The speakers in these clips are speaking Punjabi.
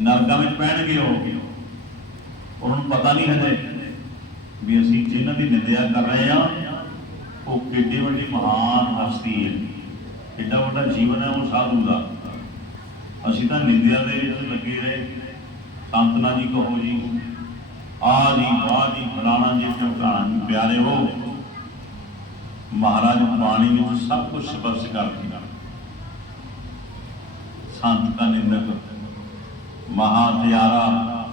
ਨਰਕਾਂ ਵਿੱਚ ਪੈਣਗੇ ਉਹ ਉਹਨਾਂ ਨੂੰ ਪਤਾ ਨਹੀਂ ਹਜੇ ਵੀ ਅਸੀਂ ਜਿਨ੍ਹਾਂ ਦੀ ਨਿੰਦਿਆ ਕਰ ਰਹੇ ਆ ਉਹ ਕਿੱਡੀ ਵੱਡੀ ਮਹਾਨ ਹਸਤੀ ਹੈ। ਕਿੱਡਾ ਵੱਡਾ ਜੀਵਨ ਹੈ ਉਹ ਸਾਧੂ ਦਾ। ਅਸੀਂ ਤਾਂ ਨਿੰਦਿਆ ਦੇ ਵਿੱਚ ਲੱਗੇ ਰਹੇ। ਸੰਤਨਾ ਜੀ ਕਹੋ ਜੀ ਆ ਜੀ ਵਾਹ ਜੀ ਫਲਾਣਾ ਜੀ ਚਮਕਾਣਾ ਜੀ ਪਿਆਰੇ ਹੋ। ਮਹਾਰਾਜ ਬਾਣੀ ਵਿੱਚ ਸਭ ਕੁਝ ਸਪਰਸ਼ ਕਰ ਦਿੱਤਾ। ਸੰਤ ਦਾ ਨਿੰਦਕ ਮਹਾ ਹਥਿਆਰਾ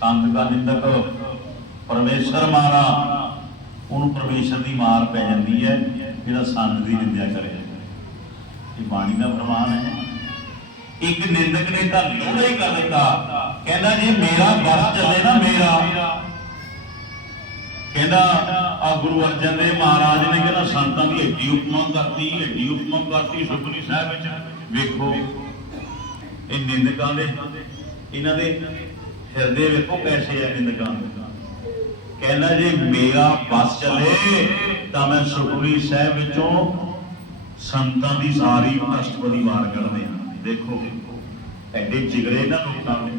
ਸੰਤ ਦਾ ਨਿੰਦਕ, ਪਰਮੇਸ਼ਰ ਮਾਰਾ। ਉਹਨੂੰ ਪਰਮੇਸ਼ਰ ਦੀ ਮਾਰ ਪੈ ਜਾਂਦੀ ਹੈ, ਜਿਹੜਾ ਸੰਤ ਦੀ ਨਿੰਦਿਆ ਕਰੇ। ਇਹ ਬਾਣੀ ਦਾ ਪ੍ਰਮਾਣ ਹੈ। ਇੱਕ ਨਿੰਦਕ ਨੇ ਤਾਂ ਲੋੜਾ ਹੀ ਕਰ ਦਿੱਤਾ। ਕਹਿੰਦਾ ਜੇ ਮੇਰਾ ਬਸ ਚੱਲੇ ਨਾ ਮੇਰਾ। ਕਹਿੰਦਾ ਆ ਗੁਰੂ ਅਰਜਨ ਦੇਵ ਮਹਾਰਾਜ ਨੇ ਕਹਿੰਦਾ ਸੰਤਾਂ ਦੀ ਏਡੀ ਉਪਮਾ ਕਰਤੀ, ਏਡੀ ਉਪਮਾ ਕਰਤੀ ਸੁਖਨੀ ਸਾਹਿਬ ਵਿੱਚ। ਵੇਖੋ, ਇਹ ਨਿੰਦਕਾਂ ਦੇ ਇਹਨਾਂ ਦੇ ਹਿਰਦੇ ਵੇਖੋ ਕੈਸੇ ਆ ਨਿੰਦਕਾਂ ਕਹਿੰਦਾ ਜੇ ਮੇਰਾ ਬਸ ਚੱਲੇ, ਤਾਂ ਮੈਂ ਸੁਖਮਨੀ ਸਾਹਿਬ ਵਿੱਚੋਂ ਸੰਤਾਂ ਦੀ ਸਾਰੀ ਅਸ਼ਟਪਦੀ ਵਾਰ ਕਰਦੇ ਆ ਦੇਖੋ, ਐਡੇ ਜਿਗਰੇ ਇਹਨਾਂ ਲੋਕਾਂ ਦੇ।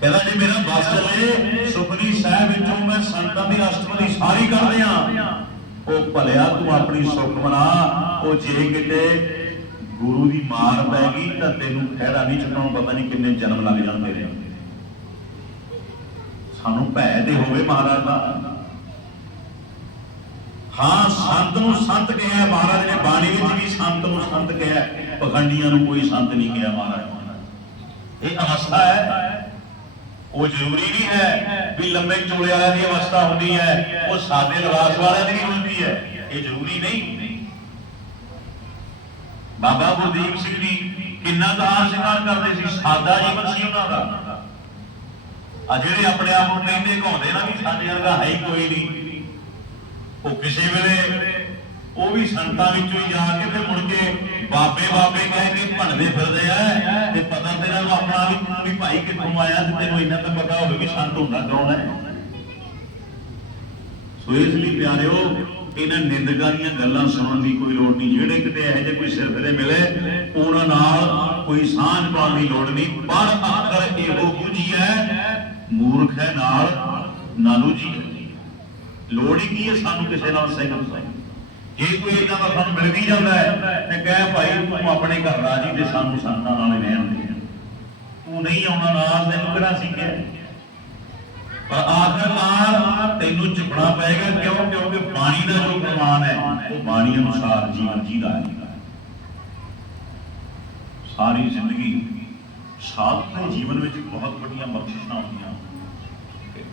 ਕਹਿੰਦਾ ਜੇ ਮੇਰਾ ਬਸ ਚੱਲੇ ਸੁਖਨੀ ਸਾਹਿਬ ਵਿੱਚੋਂ ਮੈਂ ਸੰਤਾਂ ਦੀ ਅਸ਼ਟਪਦੀ ਸਾਰੀ ਕਰਦੇ ਆ ਉਹ ਭਲਿਆ ਤੂੰ ਆਪਣੀ ਸੁਖ ਮਨਾ, ਉਹ ਜੇ ਕਿਤੇ ਗੁਰੂ ਦੀ ਮਾਰ ਪੈ ਗਈ ਤਾਂ ਤੈਨੂੰ ਖਹਿੜਾ ਨਹੀਂ ਚੁਕਾਉਣ ਪਤਾ ਨਹੀਂ ਕਿੰਨੇ ਜਨਮ ਲੱਗ ਜਾਣ ਤੇਰੇ। ਸਾਨੂੰ ਭੈ ਤੇ ਹੋਵੇ ਮਹਾਰਾਜ ਦਾ। ਹਾਂ, ਸੰਤ ਨੂੰ ਸੰਤ ਕਿਹਾ ਮਹਾਰਾਜ ਨੇ ਬਾਣੀ ਵਿੱਚ ਵੀ ਸੰਤ ਨੂੰ ਸੰਤ ਕਿਹਾ ਪਖੰਡੀਆਂ ਨੂੰ ਕੋਈ ਸੰਤ ਨਹੀਂ ਕਿਹਾ ਮਹਾਰਾਜ। ਇਹ ਅਵਸਥਾ ਹੈ। ਉਹ ਜ਼ਰੂਰੀ ਨਹੀਂ ਹੈ ਵੀ ਲੰਮੇ ਚੋਲੇ ਵਾਲਿਆਂ ਦੀ ਅਵਸਥਾ ਹੁੰਦੀ ਹੈ, ਉਹ ਸਾਦੇ ਲਿਬਾਸ ਵਾਲਿਆਂ ਦੀ ਵੀ ਹੁੰਦੀ ਹੈ। ਇਹ ਜ਼ਰੂਰੀ ਨਹੀਂ। ਬਾਬਾ ਗੁਰਦੀਪ ਸਿੰਘ ਜੀ ਕਿੰਨਾ ਦਾ ਸ਼ਿਕਾਰ ਕਰਦੇ ਸੀ, ਸਾਦਾ ਜੀਵਨ ਸੀ ਉਹਨਾਂ ਦਾ। ਆ ਜਿਹੜੇ ਆਪਣੇ ਆਪ ਨੂੰ ਕਹਿੰਦੇ ਘਾਉਂਦੇ ਨਾ ਵੀ ਸਾਡੇ ਵਰਗਾ ਹੈ ਕੋਈ ਨਹੀਂ। ਉਹ ਕਿਸੇ ਵੇਲੇ ਉਹ ਵੀ ਸੰਤਾਂ ਵਿੱਚੋਂ ਹੀ ਜਾ ਕੇ ਤੇ ਮੁੜ ਕੇ ਬਾਬੇ ਬਾਬੇ ਕਹਿ ਕੇ ਭੰਡਦੇ ਫਿਰਦੇ ਆ ਤੇ ਪਤਾ ਤੇਰਾ ਨੂੰ ਆਪਣਾ ਵੀ ਵੀ ਭਾਈ ਕਿੱਥੋਂ ਆਇਆ ਤੇ ਤੈਨੂੰ ਇੰਨਾ ਤਾਂ ਪਤਾ ਹੋਵੇ ਕਿ ਸੰਤ ਹੁੰਦਾ ਕੌਣ ਹੈ। ਸੋ ਇਸ ਲਈ ਪਿਆਰਿਓ, ਇਹਨਾਂ ਨਿੰਦਕਾਂ ਦੀਆਂ ਗੱਲਾਂ ਸੁਣਨ ਦੀ ਕੋਈ ਲੋੜ ਨਹੀਂ। ਜਿਹੜੇ ਕਿਤੇ ਇਹੋ ਜਿਹੇ ਕੋਈ ਸਿਰਫਰੇ ਮਿਲੇ, ਉਹਨਾਂ ਨਾਲ ਕੋਈ ਸਾਂਝ ਪਾਉਣ ਦੀ ਲੋੜ ਨਹੀਂ। ਪਰ ਅੱਖਰ ਇਹੋ ਬੁਝੀ ਹੈ ਮੂਰਖ ਹੈ ਨਾਲ ਨਾਨੂ ਜੀ ਲੋੜ ਹੀ ਕੀ ਹੈ ਸਾਨੂੰ ਕਿਸੇ ਨਾਲ ਸਹਿਮ ਸਹਿਮ ਜੇ ਕੋਈ ਇਦਾਂ ਦਾ ਸਾਨੂੰ ਮਿਲ ਵੀ ਜਾਂਦਾ ਹੈ, ਤੇ ਕਹਿ ਭਾਈ, ਤੂੰ ਆਪਣੇ ਘਰ ਰਾਜੀ ਤੇ ਸਾਨੂੰ ਸੰਤਾਂ ਨਾਲ ਰਹਿਣ ਦੇ। ਤੂੰ ਨਹੀਂ ਆਉਣਾ, ਨਾਲ ਤੈਨੂੰ ਕਿਹੜਾ ਸਿੱਖਿਆ? ਪਰ ਆਖਰਕਾਰ ਨਾਲ ਝੁਕਣਾ ਪਏਗਾ ਕਿਉਂ ਕਿਉਂਕਿ ਬਾਣੀ ਦਾ ਜੋ ਹੈ ਉਹ ਬਾਣੀ ਅਨੁਸਾਰ ਜੀਵਨ ਜੀਦਾ ਹੈ। ਸਾਰੀ ਜ਼ਿੰਦਗੀ ਸਾਧ ਦੇ ਜੀਵਨ ਵਿੱਚ ਬਹੁਤ ਵੱਡੀਆਂ ਬਖਸ਼ਿਸ਼ਾਂ ਹੁੰਦੀਆਂ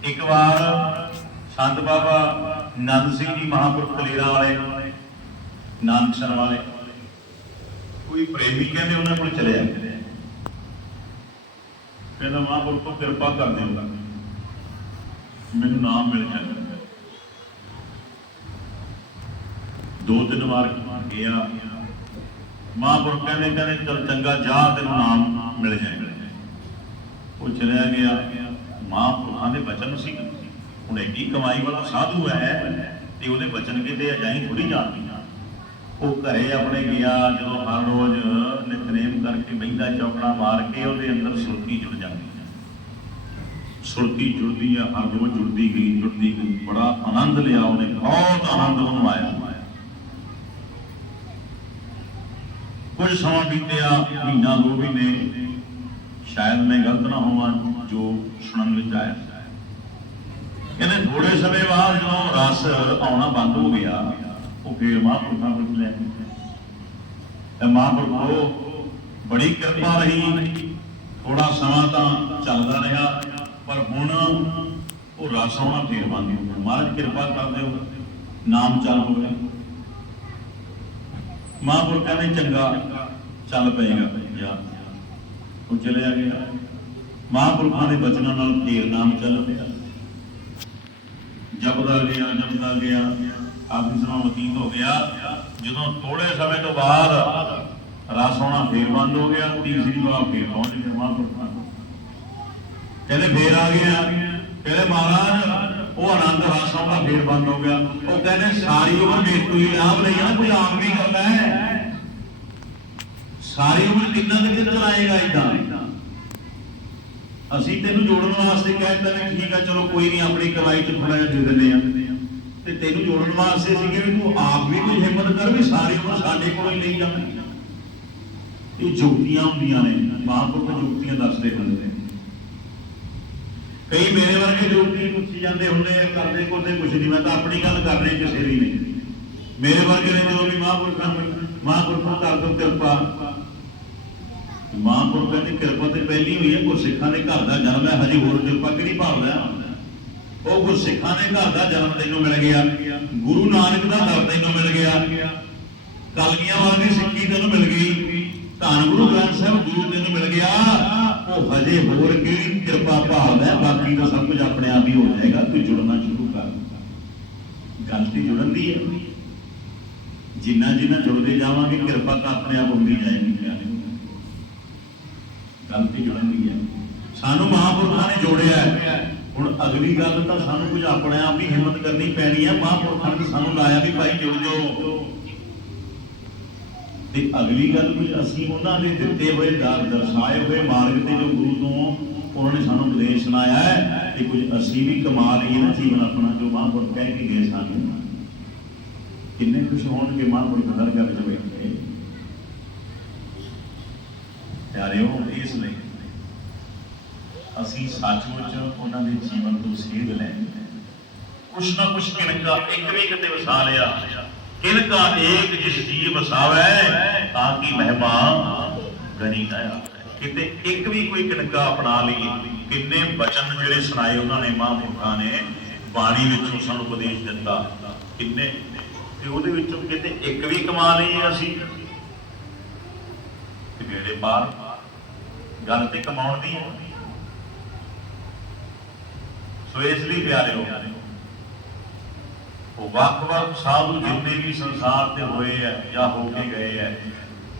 ਇੱਕ ਵਾਰ ਸੰਤ ਬਾਬਾ ਨੰਦ ਸਿੰਘ ਜੀ ਮਹਾਂਪੁਰਖ ਕਲੇਰਾ ਵਾਲੇ ਨਾਨਕਸਰ ਵਾਲੇ, ਕੋਈ ਪ੍ਰੇਮੀ ਕਹਿੰਦੇ ਉਹਨਾਂ ਕੋਲ ਚਲੇ ਜਾਂਦੇ ਕਹਿੰਦਾ, ਮਹਾਂਪੁਰਖੋ ਕਿਰਪਾ ਕਰ ਦਿਓ ਮੈਨੂੰ ਨਾਮ ਮਿਲ ਜਾਂਦਾ ਦੋ ਤਿੰਨ ਵਾਰ ਗਿਆ। ਮਹਾਂਪੁਰਖ ਕਹਿੰਦੇ ਕਹਿੰਦੇ, ਚਲ ਚੰਗਾ, ਜਾ, ਤੈਨੂੰ ਨਾਮ ਮਿਲ ਜਾਏਗਾ। ਉਹ ਚਲਿਆ ਗਿਆ। ਮਹਾਂਪੁਰਖਾਂ ਦੇ ਬਚਨ ਸੀ ਹੁਣ ਐਡੀ ਕਮਾਈ ਵਾਲਾ ਸਾਧੂ ਹੈ ਤੇ ਉਹਦੇ ਬਚਨ ਕਿਤੇ ਅਜਾਈ ਥੋੜੀ ਜਾਣਦੀ ਉਹ ਘਰੇ ਆਪਣੇ ਗਿਆ, ਜਦੋਂ ਹਰ ਰੋਜ਼ ਨਿਤਨੇਮ ਕਰਕੇ ਬਹਿੰਦਾ, ਚੌਕੜਾ ਮਾਰ ਕੇ ਉਹਦੇ ਅੰਦਰ ਸੁਰਤੀ ਜੁੜ ਜਾਂਦੀ ਹੈ ਸੁਰਤੀ ਜੁੜਦੀ ਆ, ਹਰ ਰੋਜ਼ ਜੁੜਦੀ ਗਈ ਜੁੜਦੀ ਗਈ। ਬੜਾ ਆਨੰਦ ਲਿਆ ਉਹਨੇ, ਬਹੁਤ ਆਨੰਦ ਉਹਨੂੰ ਆਇਆ। ਕੁਝ ਸਮਾਂ ਬੀਤਿਆ, ਮਹੀਨਾ ਦੋ ਮਹੀਨੇ, ਸ਼ਾਇਦ ਮੈਂ ਗਲਤ ਨਾ ਹੋਵਾਂ ਜੋ ਸੁਣਨ ਵਿੱਚ ਆਇਆ। ਕਹਿੰਦੇ ਥੋੜੇ ਸਮੇਂ ਬਾਅਦ ਜਦੋਂ ਰਸ ਆਉਣਾ ਬੰਦ ਹੋ ਗਿਆ, ਉਹ ਫੇਰ ਮਹਾਂਪੁਰਖਾਂ ਕੋਲ ਲੈ ਤੇ ਮਹਾਂਪੁਰਖੋ, ਬੜੀ ਕਿਰਪਾ ਰਹੀ ਥੋੜਾ ਸਮਾਂ ਤਾਂ ਚੱਲਦਾ ਰਿਹਾ, ਪਰ ਹੁਣ ਉਹ ਰਸ ਆਉਣਾ ਫੇਰ ਬੰਦ ਹੋ ਗਿਆ। ਮਹਾਰਾਜ ਕਿਰਪਾ ਕਰ ਦਿਓ, ਨਾਮ ਚੱਲ ਹੋ ਗਿਆ ਮਹਾਂਪੁਰਖਾਂ ਨੇ ਚੰਗਾ ਚੱਲ ਪਏਗਾ। ਜਾ ਉਹ ਚਲਿਆ ਗਿਆ ਮਹਾਂਪੁਰਖਾਂ ਦੇ ਬਚਨਾਂ ਨਾਲ ਫੇਰ ਨਾਮ ਚੱਲ ਪਿਆ। ਜਪਦਾ ਗਿਆ ਜਪਦਾ ਗਿਆ ਆਖਰੀ ਸਮਾਂ ਬਤੀਤ ਹੋ ਗਿਆ। ਜਦੋਂ ਥੋੜੇ ਸਮੇਂ ਤੋਂ ਬਾਅਦ ਰਸ ਆਉਣਾ ਫੇਰ ਬੰਦ ਹੋ ਗਿਆ, ਤੀਸਰੀ ਵਾਰ ਫੇਰ ਪਹੁੰਚ ਗਿਆ ਮਹਾਂਪੁਰਖਾਂ। ਕੋਲ। ਕਹਿੰਦੇ ਫੇਰ ਆ ਗਿਆ ਕਹਿੰਦੇ ਮਹਾਰਾਜ ਉਹ ਆਨੰਦ ਰਸ ਆਉਣਾ ਫੇਰ ਬੰਦ ਹੋ ਗਿਆ। ਉਹ ਕਹਿੰਦੇ, ਸਾਰੀ ਉਮਰ ਮੇਤੂ ਲਾਭ ਲਈ ਆ, ਕੋਈ ਆਮ ਵੀ ਕਰਦਾ ਹੈ। ਸਾਰੀ ਉਮਰ ਕਿੰਨਾ ਕੁ ਚਿਰ ਚਲਾਏਗਾ ਇਦਾਂ ਅਸੀਂ ਤੈਨੂੰ ਜੋੜਨ ਵਾਸਤੇ ਕਹਿੰਦਾ ਵੀ ਠੀਕ ਆ, ਚਲੋ ਕੋਈ ਨਹੀਂ, ਆਪਣੀ ਕਮਾਈ ਚ ਥੋੜਾ ਜਿਹਾ ਦੇ ਦਿੰਦੇ ਆ। ਤੇ ਤੈਨੂੰ ਜੋੜਨ ਵਾਸਤੇ ਸੀਗੇ ਵੀ ਤੂੰ ਆਪ ਵੀ ਕੋਈ ਹਿੰਮਤ ਕਰ ਵੀ ਸਾਰੀ ਉਮਰ ਸਾਡੇ ਕੋਲ ਹੀ ਨਹੀਂ ਜਾਵੇਂ ਇਹ ਜੁਗਤੀਆਂ ਹੁੰਦੀਆਂ ਨੇ, ਮਹਾਂਪੁਰਖ ਜੁਗਤੀਆਂ ਦੱਸਦੇ ਹੁੰਦੇ ਨੇ। ਕਈ ਮੇਰੇ ਵਰਗੇ ਜੁਗਤੀ ਪੁੱਛੀ ਜਾਂਦੇ ਹੁੰਦੇ ਆ ਕਰਦੇ ਕੋਤੇ ਕੁਛ ਨਹੀਂ, ਮੈਂ ਤਾਂ ਆਪਣੀ ਗੱਲ ਕਰ ਰਿਹਾ ਕਿਸੇ ਦੀ ਨਹੀਂ। ਮੇਰੇ ਵਰਗੇ ਨੇ ਜਦੋਂ ਵੀ ਮਹਾਂਪੁਰਖਾਂ ਮਹਾਂਪੁਰਖਾਂ ਕਰ ਦੋ ਕਿਰਪਾ। ਮਹਾਂਪੁਰਖਾਂ ਦੀ ਕਿਰਪਾ ਤੇ ਪਹਿਲੀ ਹੋਈ ਹੈ, ਗੁਰਸਿੱਖਾਂ ਦੇ ਘਰ ਦਾ ਜਨਮ ਹੈ। ਹਜੇ ਹੋਰ ਕਿਰਪਾ ਕਿਹੜੀ ਭਾਲਦਾ ਉਹ ਗੁਰਸਿੱਖਾਂ ਦੇ ਘਰ ਦਾ ਜਨਮ ਤੈਨੂੰ ਮਿਲ ਗਿਆ। ਗੁਰੂ ਨਾਨਕ ਦਾ ਦਰ ਤੈਨੂੰ ਮਿਲ ਗਿਆ। ਕਲਗੀਆਂ ਵਾਲੀ ਸਿੱਖੀ ਤੈਨੂੰ ਮਿਲ ਗਈ। ਧੰਨ ਗੁਰੂ ਗ੍ਰੰਥ ਸਾਹਿਬ, ਗੁਰੂ ਤੈਨੂੰ ਮਿਲ ਗਿਆ। ਉਹ ਹਜੇ ਹੋਰ ਕਿਹੜੀ ਕਿਰਪਾ ਭਾਲਦਾ ਬਾਕੀ ਤਾਂ ਸਭ ਕੁਝ ਆਪਣੇ ਆਪ ਹੀ ਹੋ ਜਾਏਗਾ, ਤੂੰ ਜੁੜਨਾ ਸ਼ੁਰੂ ਕਰ। ਗੱਲ ਤੇ ਜੁੜਨ ਦੀ ਹੈ। ਜਿੰਨਾ ਜਿੰਨਾ ਜੁੜਦੇ ਜਾਵਾਂਗੇ, ਕਿਰਪਾ ਤਾਂ ਆਪਣੇ ਆਪ ਹੁੰਦੀ ਜਾਏਗੀ ਗੱਲ ਤੇ ਜੁੜਨ ਦੀ ਹੈ। ਸਾਨੂੰ ਮਹਾਂਪੁਰਖਾਂ ਨੇ ਜੋੜਿਆ ਹੈ। ਹੁਣ ਅਗਲੀ ਗੱਲ ਤਾਂ ਸਾਨੂੰ ਕੁਝ ਆਪਣੇ ਆਪ ਹੀ ਹਿੰਮਤ ਕਰਨੀ ਪੈਣੀ ਹੈ। ਮਹਾਂਪੁਰਖਾਂ ਨੇ ਸਾਨੂੰ ਲਾਇਆ ਵੀ ਭਾਈ ਜੁੜ ਜਾਓ। ਤੇ ਅਗਲੀ ਗੱਲ ਕੁਝ ਅਸੀਂ ਉਹਨਾਂ ਦੇ ਦਿੱਤੇ ਹੋਏ ਦਰਸਾਏ ਹੋਏ ਮਾਰਗ ਤੇ ਜੋ ਗੁਰੂ ਤੋਂ ਉਹਨਾਂ ਨੇ ਸਾਨੂੰ ਉਪਦੇਸ਼ ਸੁਣਾਇਆ ਹੈ ਤੇ ਕੁਝ ਅਸੀਂ ਵੀ ਕਮਾ ਲਈਏ ਨਾ ਜੀਵਨ ਆਪਣਾ, ਜੋ ਮਹਾਂਪੁਰਖ ਕਹਿ ਕੇ ਗਏ ਸਾਨੂੰ। ਕਿੰਨੇ ਖੁਸ਼ ਹੋਣਗੇ ਮਹਾਂਪੁਰਖ ਦਰ ਕਰ ਜਵੇ ਪਿਆਰਿਓ, ਇਸ ਲਈ ਅਸੀਂ ਸੱਚਮੁੱਚ ਉਹਨਾਂ ਦੇ ਜੀਵਨ ਤੋਂ ਸੇਧ ਲੈਣੀ ਕੁਛ ਨਾ ਕੁਛ ਕਿਣਕਾ ਇੱਕ ਵੀ ਕਿਤੇ ਵਸਾ ਲਿਆ। ਕਿਣਕਾ ਏਕ ਜਿਸ ਜੀ ਵਸਾਵੇ, ਤਾਂ ਕੀ ਮਹਿਮਾ ਗਣੀ ਕਿਤੇ ਇੱਕ ਵੀ ਕੋਈ ਕਿਣਕਾ ਅਪਣਾ ਲਈਏ, ਕਿੰਨੇ ਬਚਨ ਜਿਹੜੇ ਸੁਣਾਏ ਉਹਨਾਂ ਨੇ ਮਹਾਂਪੁਰਖਾਂ ਨੇ, ਬਾਣੀ ਵਿੱਚੋਂ ਸਾਨੂੰ ਉਪਦੇਸ਼ ਦਿੱਤਾ, ਕਿੰਨੇ? ਤੇ ਉਹਦੇ ਵਿੱਚੋਂ ਕਿਤੇ ਇੱਕ ਵੀ ਕਮਾ ਲਈਏ ਅਸੀਂ। ਤੇ ਜਿਹੜੇ ਬਾਹਰ ਗੱਲ ਤੇ ਕਮਾਉਣ ਦੀ ਹੈ। ਸੋ ਇਸ ਲਈ ਪਿਆਰਿਓ ਉਹ ਵੱਖ-ਵੱਖ ਸਾਧੂ ਜਿੰਨੇ ਵੀ ਸੰਸਾਰ ਤੇ ਹੋਏ ਆ ਜਾਂ ਹੋ ਕੇ ਗਏ ਆ,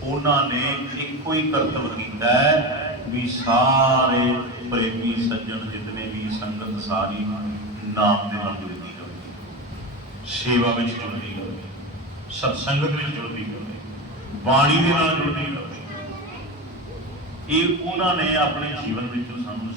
ਉਹਨਾਂ ਨੇ ਇੱਕੋ ਹੀ ਕਰਤਵ ਕੀਤਾ ਹੈ ਵੀ ਸਾਰੇ ਪ੍ਰੇਮੀ ਸੱਜਣ ਜਿਤਨੇ ਵੀ ਸੰਗਤ ਸਾਰੀ ਨਾਮ ਦੇ ਨਾਲ ਜੁੜਦੀ ਹੋਵੇ ਸੇਵਾ ਵਿੱਚ ਜੁੜਦੀ ਹੋਵੇ ਸਤਸੰਗਤ ਵਿੱਚ ਜੁੜਦੀ ਹੋਵੇ ਬਾਣੀ ਦੇ ਨਾਲ ਜੁੜਦੀ ਹੋਵੇ ਇਹ ਉਹਨਾਂ ਨੇ ਆਪਣੇ ਜੀਵਨ ਵਿੱਚ ਸਾਨੂੰ